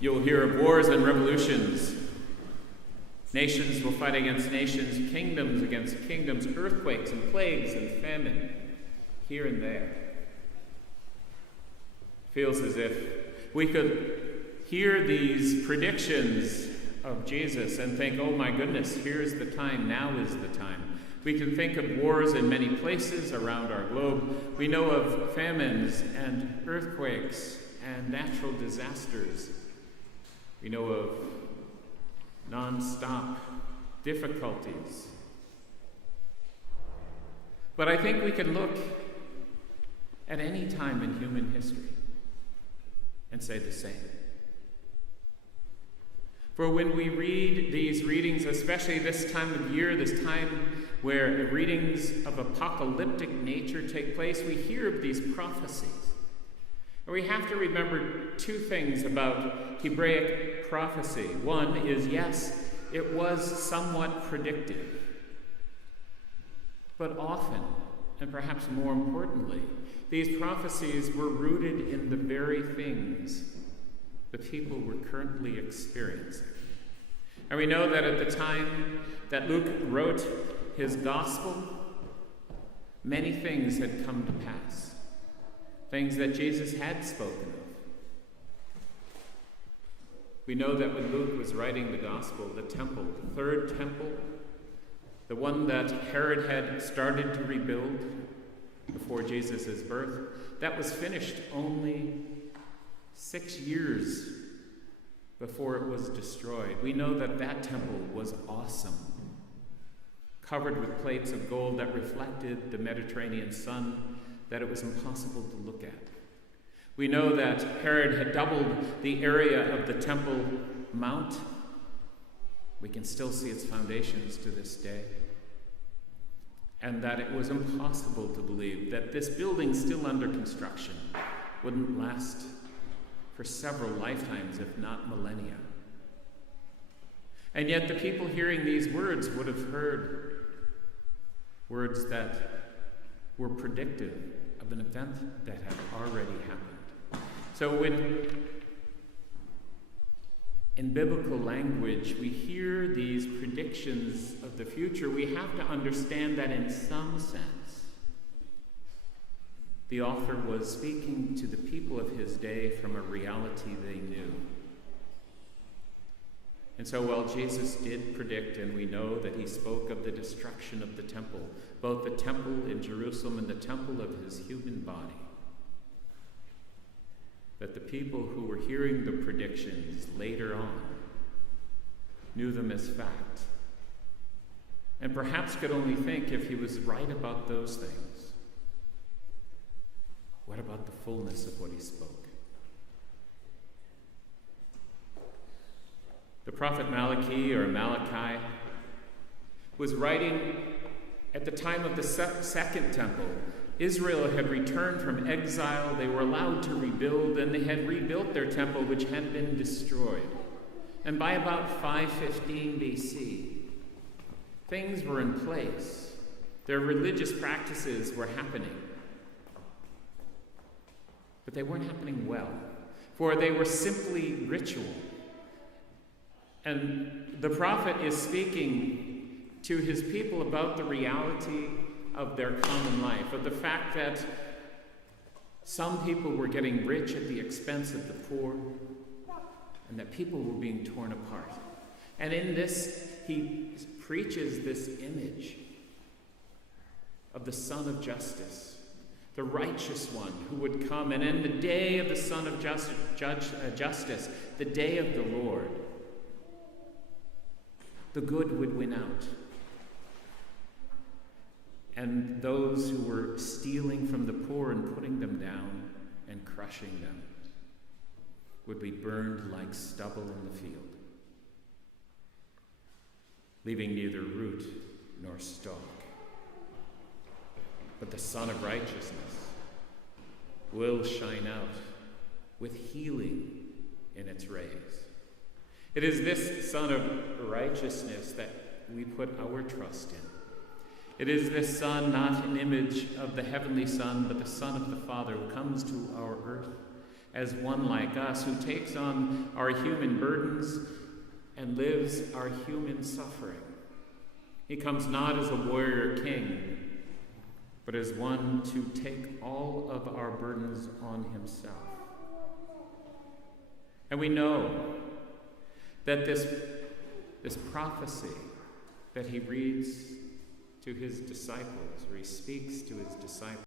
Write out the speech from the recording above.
You'll hear of wars and revolutions. Nations will fight against nations, kingdoms against kingdoms, earthquakes and plagues and famine here and there. Feels as if we could hear these predictions of Jesus and think, oh my goodness, here's the time, now is the time. We can think of wars in many places around our globe. We know of famines and earthquakes and natural disasters. We know of non-stop difficulties. But I think we can look at any time in human history and say the same. For when we read these readings, especially this time of year, this time where readings of apocalyptic nature take place, we hear of these prophecies. And we have to remember two things about Hebraic prophecy. One is, yes, it was somewhat predictive. But often, and perhaps more importantly, these prophecies were rooted in the very things the people were currently experiencing. And we know that at the time that Luke wrote his gospel, many things had come to pass, things that Jesus had spoken of. We know that when Luke was writing the gospel, the temple, the third temple, the one that Herod had started to rebuild before Jesus' birth, that was finished only 6 years before it was destroyed. We know that that temple was awesome, covered with plates of gold that reflected the Mediterranean sun, that it was impossible to look at. We know that Herod had doubled the area of the Temple Mount. We can still see its foundations to this day. And that it was impossible to believe that this building still under construction wouldn't last for several lifetimes, if not millennia. And yet the people hearing these words would have heard words that were predictive of an event that had already happened. So when, in biblical language, we hear these predictions of the future, we have to understand that in some sense, the author was speaking to the people of his day from a reality they knew. And so while Jesus did predict, and we know that he spoke of the destruction of the temple, both the temple in Jerusalem and the temple of his human body, that the people who were hearing the predictions later on knew them as fact, and perhaps could only think, if he was right about those things, what about the fullness of what he spoke? The prophet Malachi was writing at the time of the second temple. Israel had returned from exile. They were allowed to rebuild, and they had rebuilt their temple, which had been destroyed. And by about 515 BC, things were in place. Their religious practices were happening. But they weren't happening well, for they were simply ritual. And the prophet is speaking to his people about the reality of their common life, of the fact that some people were getting rich at the expense of the poor, and that people were being torn apart. And in this, he preaches this image of the Son of Justice, the righteous one who would come, and in the day of the Son of Justice, the day of the Lord, the good would win out. And those who were stealing from the poor and putting them down and crushing them would be burned like stubble in the field, leaving neither root nor stalk. But the Son of Righteousness will shine out with healing in its rays. It is this Son of Righteousness that we put our trust in. It is this Son, not an image of the heavenly Son, but the Son of the Father, who comes to our earth as one like us, who takes on our human burdens and lives our human suffering. He comes not as a warrior king, but as one to take all of our burdens on himself. And we know that this prophecy that he reads to his disciples, or he speaks to his disciples,